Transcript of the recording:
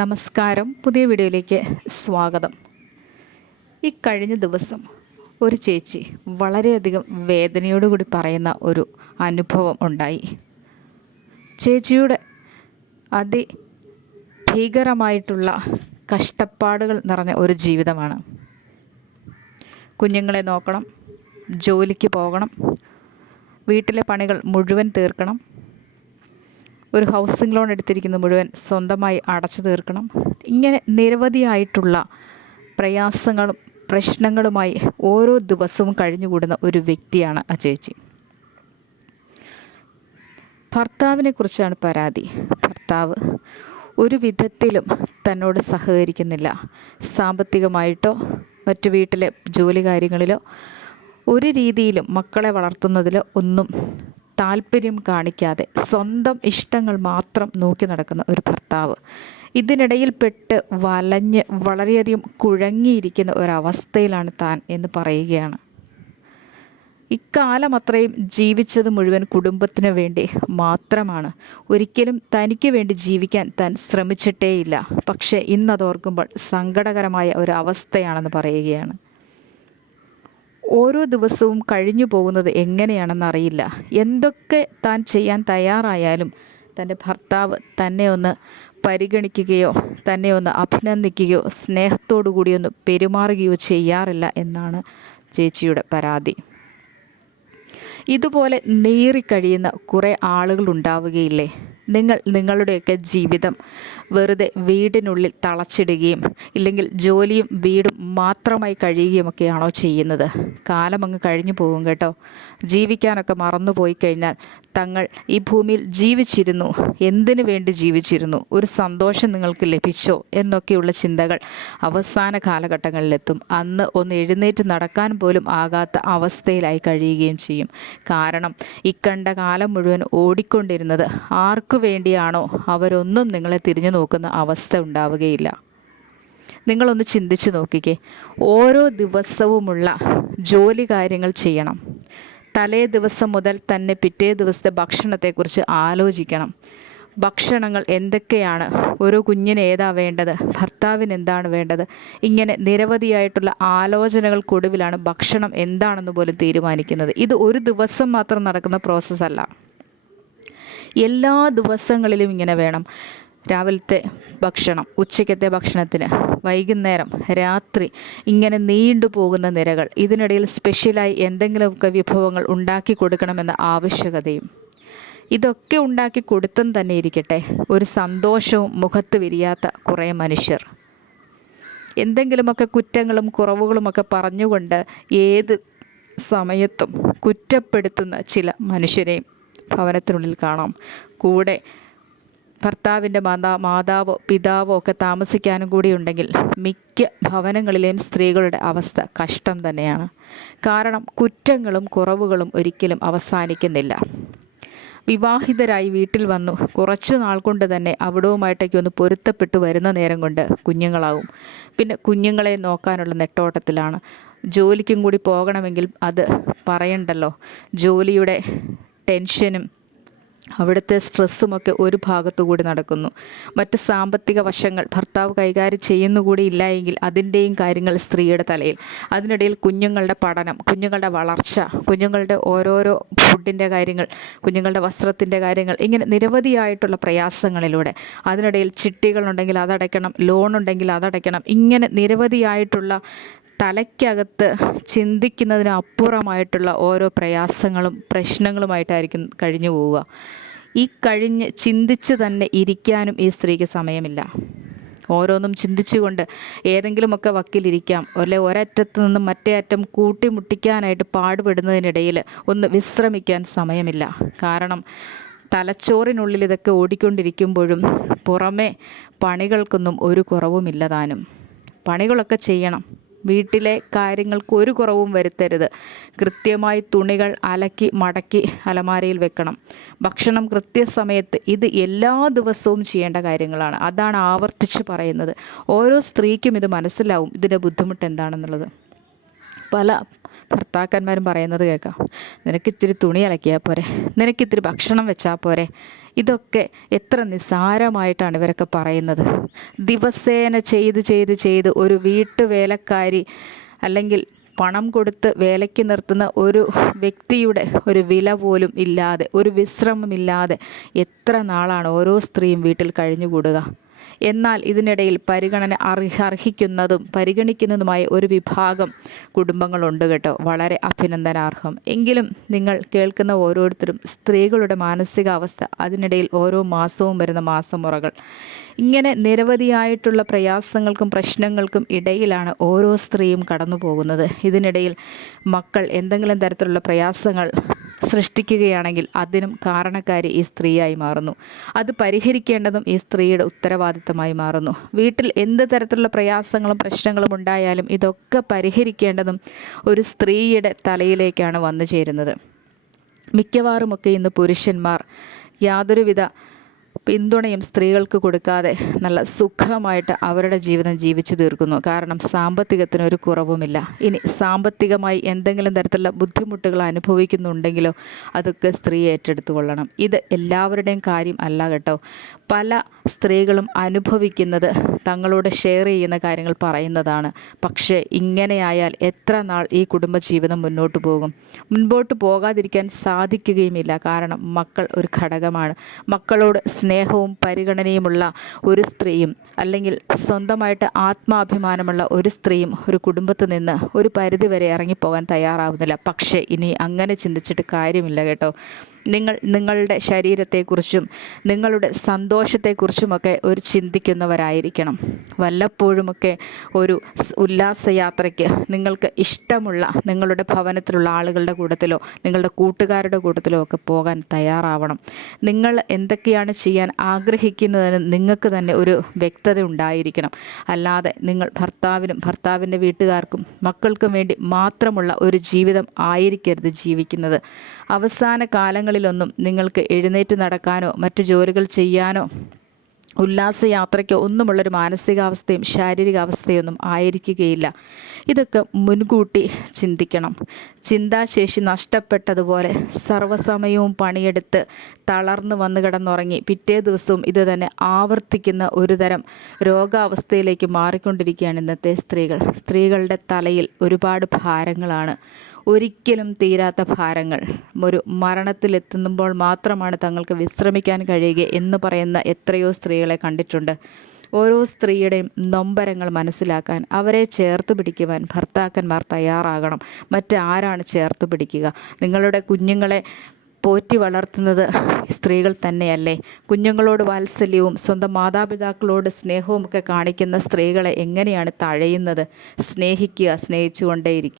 നമസ്കാരം. പുതിയ വീഡിയോയിലേക്ക് സ്വാഗതം. ഈ കഴിഞ്ഞ ദിവസം ഒരു ചേച്ചി വളരെയധികം വേദനയോടുകൂടി പറയുന്ന ഒരു അനുഭവം ഉണ്ടായി. ചേച്ചിയുടെ അതി ഭീകരമായിട്ടുള്ള കഷ്ടപ്പാടുകൾ നിറഞ്ഞ ഒരു ജീവിതമാണ്. കുഞ്ഞുങ്ങളെ നോക്കണം ജോലിക്ക് പോകണം വീട്ടിലെ പണികൾ മുഴുവൻ തീർക്കണം ഒരു ഹൗസിംഗ് ലോൺ എടുത്തിരിക്കുന്ന മുഴുവൻ സ്വന്തമായി അടച്ചു തീർക്കണം. ഇങ്ങനെ നിരവധിയായിട്ടുള്ള പ്രയാസങ്ങളും പ്രശ്നങ്ങളുമായി ഓരോ ദിവസവും കഴിഞ്ഞുകൂടുന്ന ഒരു വ്യക്തിയാണ് ആ ചേച്ചി ഭർത്താവിനെ കുറിച്ചാണ് പരാതി. ഭർത്താവ് ഒരു വിധത്തിലും തന്നോട് സഹകരിക്കുന്നില്ല. സാമ്പത്തികമായിട്ടോ മറ്റു വീട്ടിലെ ജോലി കാര്യങ്ങളിലോ ഒരു രീതിയിലും മക്കളെ വളർത്തുന്നതിലോ ഒന്നും താല്പര്യം കാണിക്കാതെ സ്വന്തം ഇഷ്ടങ്ങൾ മാത്രം നോക്കി നടക്കുന്ന ഒരു ഭർത്താവ്. ഇതിനിടയിൽപ്പെട്ട് വലഞ്ഞ് വളരെയധികം കുഴങ്ങിയിരിക്കുന്ന ഒരവസ്ഥയിലാണ് താൻ എന്ന് പറയുകയാണ്. ഇക്കാലം അത്രയും ജീവിച്ചത് മുഴുവൻ കുടുംബത്തിന് വേണ്ടി മാത്രമാണ്. ഒരിക്കലും തനിക്ക് വേണ്ടി ജീവിക്കാൻ താൻ ശ്രമിച്ചിട്ടേയില്ല. പക്ഷേ ഇന്നതോർക്കുമ്പോൾ സങ്കടകരമായ ഒരു അവസ്ഥയാണെന്ന് പറയുകയാണ്. ഓരോ ദിവസവും കഴിഞ്ഞു പോകുന്നത് എങ്ങനെയാണെന്നറിയില്ല. എന്തൊക്കെ താൻ ചെയ്യാൻ തയ്യാറായാലും തന്റെ ഭർത്താവ് തന്നെ ഒന്ന് പരിഗണിക്കുകയോ തന്നെ ഒന്ന് അഭിനന്ദിക്കുകയോ സ്നേഹത്തോടു കൂടിയൊന്ന് പെരുമാറുകയോ ചെയ്യാറില്ല എന്നാണ് ചേച്ചിയുടെ പരാതി. ഇതുപോലെ നേറിക്കഴിയുന്ന കുറേ ആളുകൾ ഉണ്ടാവുകയില്ലേ? നിങ്ങൾ നിങ്ങളുടെയൊക്കെ ജീവിതം വെറുതെ വീടിനുള്ളിൽ തളച്ചിടുകയും ഇല്ലെങ്കിൽ ജോലിയും വീടും മാത്രമായി കഴിയുകയുമൊക്കെയാണോ ചെയ്യുന്നത്? കാലം അങ്ങ് കഴിഞ്ഞു പോകും കേട്ടോ. ജീവിക്കാനൊക്കെ മറന്നുപോയി കഴിഞ്ഞാൽ തങ്ങൾ ഈ ഭൂമിയിൽ ജീവിച്ചിരുന്നു. എന്തിനു വേണ്ടി ജീവിച്ചിരുന്നു? ഒരു സന്തോഷം നിങ്ങൾക്ക് ലഭിച്ചോ? എന്നൊക്കെയുള്ള ചിന്തകൾ അവസാന കാലഘട്ടങ്ങളിലെത്തും. അന്ന് ഒന്ന് എഴുന്നേറ്റ് നടക്കാൻ പോലും ആകാത്ത അവസ്ഥയിലായി കഴിയുകയും ചെയ്യും. കാരണം ഇക്കണ്ട കാലം മുഴുവൻ ഓടിക്കൊണ്ടിരുന്നത് ആർക്കു വേണ്ടിയാണോ? അവരൊന്നും നിങ്ങളെ തിരിഞ്ഞു നോക്കുന്ന അവസ്ഥ ഉണ്ടാവുകയില്ല. നിങ്ങളൊന്ന് ചിന്തിച്ചു നോക്കിക്കേ. ഓരോ ദിവസവുമുള്ള ജോലി കാര്യങ്ങൾ ചെയ്യണം. തലേ ദിവസം മുതൽ തന്നെ പിറ്റേ ദിവസത്തെ ഭക്ഷണത്തെക്കുറിച്ച് ആലോചിക്കണം. ഭക്ഷണങ്ങൾ എന്തൊക്കെയാണ്? ഓരോ കുഞ്ഞിന് ഏതാ വേണ്ടത്? ഭർത്താവിന് എന്താണ് വേണ്ടത്? ഇങ്ങനെ നിരവധിയായിട്ടുള്ള ആലോചനകൾക്കൊടുവിലാണ് ഭക്ഷണം എന്താണെന്ന് പോലും തീരുമാനിക്കുന്നത്. ഇത് ഒരു ദിവസം മാത്രം നടക്കുന്ന പ്രോസസ്സല്ല എല്ലാ ദിവസങ്ങളിലും ഇങ്ങനെ വേണം. രാവിലത്തെ ഭക്ഷണം ഉച്ചയ്ക്കത്തെ ഭക്ഷണത്തിന് വൈകുന്നേരം രാത്രി ഇങ്ങനെ നീണ്ടു പോകുന്ന നിരകൾ ഇതിനിടയിൽ സ്പെഷ്യലായി എന്തെങ്കിലുമൊക്കെ വിഭവങ്ങൾ ഉണ്ടാക്കി കൊടുക്കണമെന്ന ആവശ്യകതയും. ഇതൊക്കെ ഉണ്ടാക്കി കൊടുത്തും തന്നെ ഇരിക്കട്ടെ ഒരു സന്തോഷവും മുഖത്ത് വിരിയാത്ത കുറേ മനുഷ്യർ. എന്തെങ്കിലുമൊക്കെ കുറ്റങ്ങളും കുറവുകളുമൊക്കെ പറഞ്ഞുകൊണ്ട് ഏത് സമയത്തും കുറ്റപ്പെടുത്തുന്ന ചില മനുഷ്യരെയും ഭവനത്തിനുള്ളിൽ കാണാം. കൂടെ ഭർത്താവിന്റെ മാതാ മാതാവോ പിതാവോ ഒക്കെ താമസിക്കാനും കൂടി ഉണ്ടെങ്കിൽ മിക്ക ഭവനങ്ങളിലെയും സ്ത്രീകളുടെ അവസ്ഥ കഷ്ടം തന്നെയാണ്. കാരണം കുറ്റങ്ങളും കുറവുകളും ഒരിക്കലും അവസാനിക്കുന്നില്ല. വിവാഹിതരായി വീട്ടിൽ വന്നു. കുറച്ച് നാൾ കൊണ്ട് തന്നെ അവിടവുമായിട്ടൊക്കെ ഒന്ന് പൊരുത്തപ്പെട്ടു വരുന്ന നേരം കൊണ്ട് കുഞ്ഞുങ്ങളാവും. പിന്നെ കുഞ്ഞുങ്ങളെ നോക്കാനുള്ള നെട്ടോട്ടത്തിലാണ്. ജോലിക്കും കൂടി പോകണമെങ്കിൽ അത് പറയണ്ടല്ലോ. ജോലിയുടെ ടെൻഷനും അവിടുത്തെ സ്ട്രെസ്സുമൊക്കെ ഒരു ഭാഗത്തുകൂടി നടക്കുന്നു. മറ്റ് സാമ്പത്തിക വശങ്ങൾ ഭർത്താവ് കൈകാര്യം ചെയ്യുന്നുകൂടി എങ്കിൽ അതിന്റെയും കാര്യങ്ങൾ സ്ത്രീയുടെ തലയിൽ. അതിനിടയിൽ കുഞ്ഞുങ്ങളുടെ പഠനം കുഞ്ഞുങ്ങളുടെ വളർച്ച കുഞ്ഞുങ്ങളുടെ ഓരോരോ ഫുഡിന്റെ കാര്യങ്ങൾ കുഞ്ഞുങ്ങളുടെ വസ്ത്രത്തിന്റെ കാര്യങ്ങൾ ഇങ്ങനെ നിരവധിയായിട്ടുള്ള പ്രയാസങ്ങളിലൂടെ. അതിനിടയിൽ ചിട്ടികളുണ്ടെങ്കിൽ അതടയ്ക്കണം ലോണുണ്ടെങ്കിൽ അതടയ്ക്കണം ഇങ്ങനെ നിരവധിയായിട്ടുള്ള തലയ്ക്കകത്ത് ചിന്തിക്കുന്നതിനപ്പുറമായിട്ടുള്ള ഓരോ പ്രയാസങ്ങളും പ്രശ്നങ്ങളുമായിട്ടായിരിക്കും കഴിഞ്ഞു പോവുക. ഈ കഴിഞ്ഞ് ചിന്തിച്ച് തന്നെ ഇരിക്കാനും ഈ സ്ത്രീക്ക് സമയമില്ല. ഓരോന്നും ചിന്തിച്ചുകൊണ്ട് ഏതെങ്കിലുമൊക്കെ വക്കിലിരിക്കാം. അല്ലെ ഒരറ്റത്ത് നിന്നും മറ്റേ അറ്റം കൂട്ടിമുട്ടിക്കാനായിട്ട് പാടുപെടുന്നതിനിടയിൽ ഒന്ന് വിശ്രമിക്കാൻ സമയമില്ല. കാരണം തലച്ചോറിനുള്ളിൽ ഇതൊക്കെ ഓടിക്കൊണ്ടിരിക്കുമ്പോഴും പുറമെ പണികൾക്കൊന്നും ഒരു കുറവുമില്ല താനും. പണികളൊക്കെ ചെയ്യണം. വീട്ടിലെ കാര്യങ്ങൾക്ക് ഒരു കുറവും വരുത്തരുത്. കൃത്യമായി തുണികൾ അലക്കി മടക്കി അലമാരയിൽ വെക്കണം. ഭക്ഷണം കൃത്യസമയത്ത് ഇത് എല്ലാ ദിവസവും ചെയ്യേണ്ട കാര്യങ്ങളാണ്. അതാണ് ആവർത്തിച്ച് പറയുന്നത്. ഓരോ സ്ത്രീക്കും ഇത് മനസ്സിലാവും. ഇതിന്റെ ബുദ്ധിമുട്ട് എന്താണെന്നുള്ളത്. പല ഭർത്താക്കന്മാരും പറയുന്നത് കേൾക്കാം. നിനക്കിത്തിരി തുണി അലക്കിയാൽ പോരെ. നിനക്കിത്തിരി ഭക്ഷണം വെച്ചാൽ പോരെ. ഇതൊക്കെ എത്ര നിസ്സാരമായിട്ടാണ് ഇവരൊക്കെ പറയുന്നത്. ദിവസേന ചെയ്ത് ചെയ്ത് ചെയ്ത് ഒരു വീട്ടുവേലക്കാരി അല്ലെങ്കിൽ പണം കൊടുത്ത് വേലയ്ക്ക് നിർത്തുന്ന ഒരു വ്യക്തിയുടെ ഒരു വില പോലും ഇല്ലാതെ ഒരു വിശ്രമമില്ലാതെ എത്ര നാളാണ് ഓരോ സ്ത്രീയും വീട്ടിൽ കഴിഞ്ഞുകൂടുക. എന്നാൽ ഇതിനിടയിൽ പരിഗണന അർഹ അർഹിക്കുന്നതും പരിഗണിക്കുന്നതുമായ ഒരു വിഭാഗം കുടുംബങ്ങളുണ്ട് കേട്ടോ. വളരെ അഭിനന്ദനാർഹം. എങ്കിലും നിങ്ങൾ കേൾക്കുന്ന ഓരോരുത്തരും സ്ത്രീകളുടെ മാനസികാവസ്ഥ അതിനിടയിൽ ഓരോ മാസവും വരുന്ന മാസമുറകൾ. ഇങ്ങനെ നിരവധിയായിട്ടുള്ള പ്രയാസങ്ങൾക്കും പ്രശ്നങ്ങൾക്കും ഇടയിലാണ് ഓരോ സ്ത്രീയും കടന്നു പോകുന്നത് ഇതിനിടയിൽ മക്കൾ എന്തെങ്കിലും തരത്തിലുള്ള പ്രയാസങ്ങൾ സൃഷ്ടിക്കുകയാണെങ്കിൽ അതിനും കാരണക്കാരി ഈ സ്ത്രീയായി മാറുന്നു. അത് പരിഹരിക്കേണ്ടതും ഈ സ്ത്രീയുടെ ഉത്തരവാദിത്തമായി മാറുന്നു. വീട്ടിൽ എന്ത് തരത്തിലുള്ള പ്രയാസങ്ങളും പ്രശ്നങ്ങളും ഉണ്ടായാലും ഇതൊക്കെ പരിഹരിക്കേണ്ടതും ഒരു സ്ത്രീയുടെ തലയിലേക്കാണ് വന്നു ചേരുന്നത്. മിക്കവാറുമൊക്കെ ഇന്ന് പുരുഷന്മാർ യാതൊരുവിധ പിന്തുണയും സ്ത്രീകൾക്ക് കൊടുക്കാതെ നല്ല സുഖമായിട്ട് അവരുടെ ജീവിതം ജീവിച്ചു തീർക്കുന്നു. കാരണം സാമ്പത്തികത്തിന് ഒരു കുറവുമില്ല. ഇനി സാമ്പത്തികമായി എന്തെങ്കിലും തരത്തിലുള്ള ബുദ്ധിമുട്ടുകൾ അനുഭവിക്കുന്നുണ്ടെങ്കിലോ അതൊക്കെ സ്ത്രീ ഏറ്റെടുത്തു കൊള്ളണം ഇത് എല്ലാവരുടെയും കാര്യം അല്ല കേട്ടോ. പല സ്ത്രീകളും അനുഭവിക്കുന്നത് തങ്ങളോട് ഷെയർ ചെയ്യുന്ന കാര്യങ്ങൾ പറയുന്നതാണ്. പക്ഷേ ഇങ്ങനെയായാൽ എത്ര നാൾ ഈ കുടുംബജീവിതം മുന്നോട്ട് പോകും? മുൻപോട്ട് പോകാതിരിക്കാൻ സാധിക്കുകയുമില്ല. കാരണം മക്കൾ ഒരു ഘടകമാണ്. മക്കളോട് സ്നേഹവും പരിഗണനയുമുള്ള ഒരു സ്ത്രീയും അല്ലെങ്കിൽ സ്വന്തമായിട്ട് ആത്മാഭിമാനമുള്ള ഒരു സ്ത്രീയും ഒരു കുടുംബത്തിൽ നിന്ന് ഒരു പരിധിവരെ ഇറങ്ങിപ്പോകാൻ തയ്യാറാവുന്നില്ല. പക്ഷേ ഇനി അങ്ങനെ ചിന്തിച്ചിട്ട് കാര്യമില്ല കേട്ടോ. നിങ്ങൾ നിങ്ങളുടെ ശരീരത്തെക്കുറിച്ചും നിങ്ങളുടെ സന്തോഷത്തെക്കുറിച്ചുമൊക്കെ ഒരു ചിന്തിക്കുന്നവരായിരിക്കണം. വല്ലപ്പോഴുമൊക്കെ ഒരു ഉല്ലാസയാത്രയ്ക്ക് നിങ്ങൾക്ക് ഇഷ്ടമുള്ള നിങ്ങളുടെ ഭവനത്തിലുള്ള ആളുകളുടെ കൂട്ടത്തിലോ നിങ്ങളുടെ കൂട്ടുകാരുടെ കൂട്ടത്തിലോ ഒക്കെ പോകാൻ തയ്യാറാവണം. നിങ്ങൾ എന്തൊക്കെയാണ് ചെയ്യാൻ ആഗ്രഹിക്കുന്നതിന് നിങ്ങൾക്ക് തന്നെ ഒരു വ്യക്തത ഉണ്ടായിരിക്കണം. അല്ലാതെ നിങ്ങൾ ഭർത്താവിനും ഭർത്താവിന്റെ വീട്ടുകാർക്കും മക്കൾക്കും വേണ്ടി മാത്രമുള്ള ഒരു ജീവിതം ആയിരിക്കരുത് ജീവിക്കുന്നത്. അവസാന കാലങ്ങളിലൊന്നും നിങ്ങൾക്ക് എഴുന്നേറ്റ് നടക്കാനോ മറ്റു ജോലികൾ ചെയ്യാനോ ഉല്ലാസയാത്രയ്ക്കോ ഒന്നുമുള്ളൊരു മാനസികാവസ്ഥയും ശാരീരികാവസ്ഥയൊന്നും ആയിരിക്കുകയില്ല. ഇതൊക്കെ മുൻകൂട്ടി ചിന്തിക്കണം. ചിന്താശേഷി നഷ്ടപ്പെട്ടതുപോലെ സർവസമയവും പണിയെടുത്ത് തളർന്നു വന്നു കിടന്നുറങ്ങി പിറ്റേ ദിവസവും ഇത് തന്നെ ആവർത്തിക്കുന്ന ഒരു തരം രോഗാവസ്ഥയിലേക്ക് മാറിക്കൊണ്ടിരിക്കുകയാണ് ഇന്നത്തെ സ്ത്രീകൾ. സ്ത്രീകളുടെ തലയിൽ ഒരുപാട് ഭാരങ്ങളാണ്. ഒരിക്കലും തീരാത്ത ഭാരങ്ങൾ. ഒരു മരണത്തിലെത്തുമ്പോൾ മാത്രമാണ് തങ്ങൾക്ക് വിശ്രമിക്കാൻ കഴിയുക എന്ന് പറയുന്ന എത്രയോ സ്ത്രീകളെ കണ്ടിട്ടുണ്ട്. ഓരോ സ്ത്രീയുടെയും നൊമ്പരങ്ങൾ മനസ്സിലാക്കാൻ അവരെ ചേർത്ത് പിടിക്കുവാൻ ഭർത്താക്കന്മാർ തയ്യാറാകണം. മറ്റാരാണ് ചേർത്ത് പിടിക്കുക? നിങ്ങളുടെ കുഞ്ഞുങ്ങളെ പോറ്റി വളർത്തുന്നത് സ്ത്രീകൾ തന്നെയല്ലേ? കുഞ്ഞുങ്ങളോട് വാത്സല്യവും സ്വന്തം മാതാപിതാക്കളോട് സ്നേഹവും ഒക്കെ കാണിക്കുന്ന സ്ത്രീകളെ എങ്ങനെയാണ് തഴയുന്നത്? സ്നേഹിക്കുക സ്നേഹിച്ചുകൊണ്ടേയിരിക്കുക.